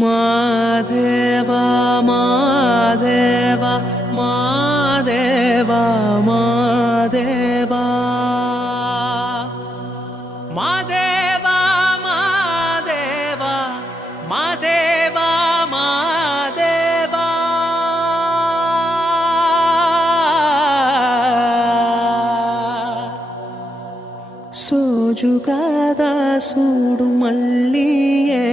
மாதேவா மாதேவா மாதேவா மாதேவா மாதேவா மாதேவா மாதேவா மாதேவா சோஜுகாத சூடும் மல்லியே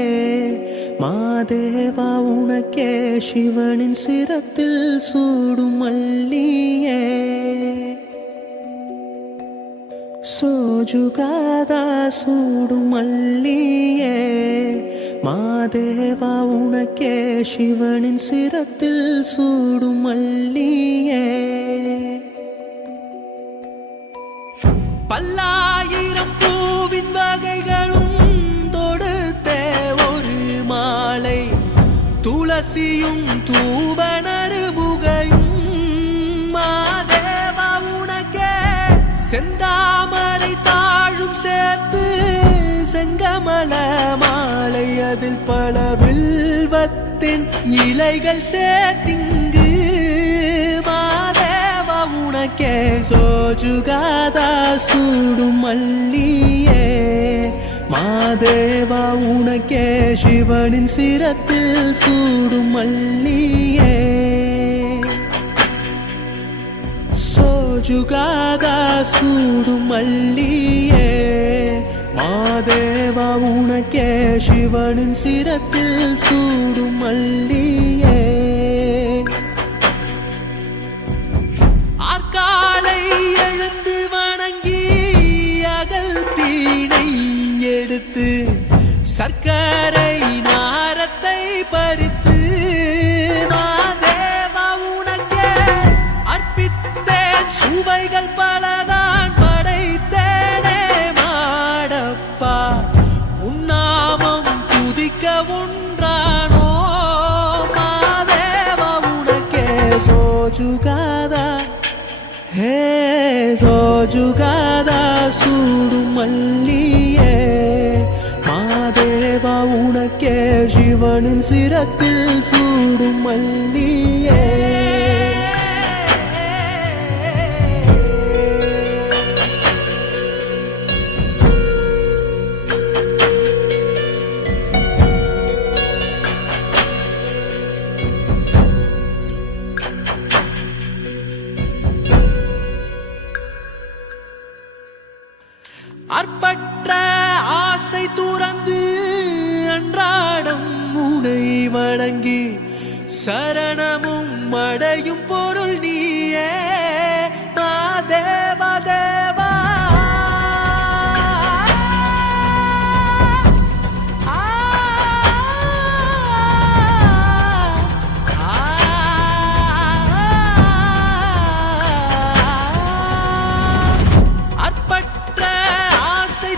மாதேவா உனக்கே சிவனின் சிரத்தில் சூடும் மல்லியே சோஜுகாத சூடும் மல்லியே மாதேவா உனக்கே சிவனின் சிரத்தில் சூடும் மல்லியே பல்லாயிரம் பூவின் வகைகளும் தொடுத்தே ஒரு மாலை துளசியும் தூபனறுமுகையும் மாதேவா உனக்கே செந்தாமரை தாழும் சேர்த்து செங்கமல மாலை அதில் பல வில்வத்தின் இலைகள் சேர்த்திங்கு மாதேவா உனக்கே சோஜுகாத சூடும் மல்லியே மாதேவா உனக்கே சிவனின் சிரத்தில் சூடும் மல்லியே சோஜுகாத சூடும் மல்லியே மாதேவா உனக்கே சிவனின் சிரத்தில் சூடும் மல்லியே ஆற்காலை எழுந்து வணங்கி அகல் தீனை எடுத்து சர்க்கரை நாரத்தை பறித்து மாதேவா உனக்கே அர்ப்பித்தேன் சுவைகள் பலதான் படைத்தேனே மாடப்பா உன்னாமம் துதிக்க ஒன்றானோ மாதேவா உனக்கே சோஜுகாதா ஹே சோஜுகாத சூடும் மல்லியே மாதேவா உனக்கே சிவனின் சிரத்தில் சூடும் மல்லியே அற்பற்ற ஆசை துறந்து அன்றாடம் உனை வணங்கி சரணமும் அடையும் பொருள் நீயே மாதேவா தேவா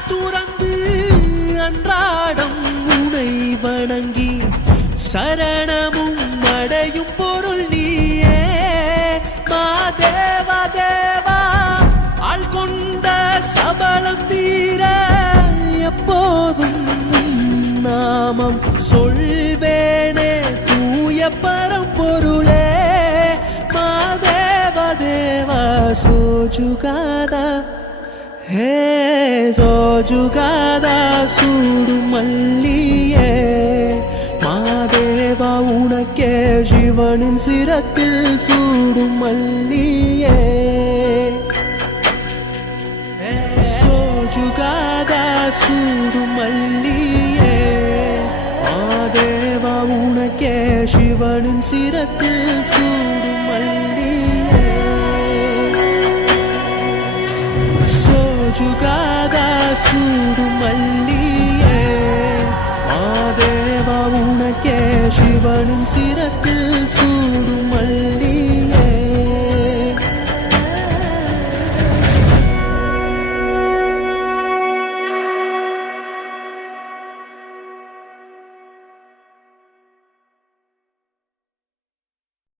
துறந்து அன்றாடம் உனை வணங்கி சரணமும் அடையும் பொருள் நீயே மாதேவா தேவா ஆள் கொண்ட சபலம் தீர எப்போதும் நாமம் சொல்வேனே தூய பரம்பொருளே மாதேவா தேவா சோஜுகாதா ஹே சோஜுகாத சூடும் மல்லியே மாதேவா உனக்கே சிவனின் சிரத்தில் சூடும் மல்லியே சோஜுகாத சூடும் மல்லியே மாதேவா உனக்கே சிவனின் சிரத்தில் சூடும் மல்லியே சோஜுகாத சூடும் மல்லியே மாதேவா உனக்கே சிவனின் சிரத்தில் சூடும்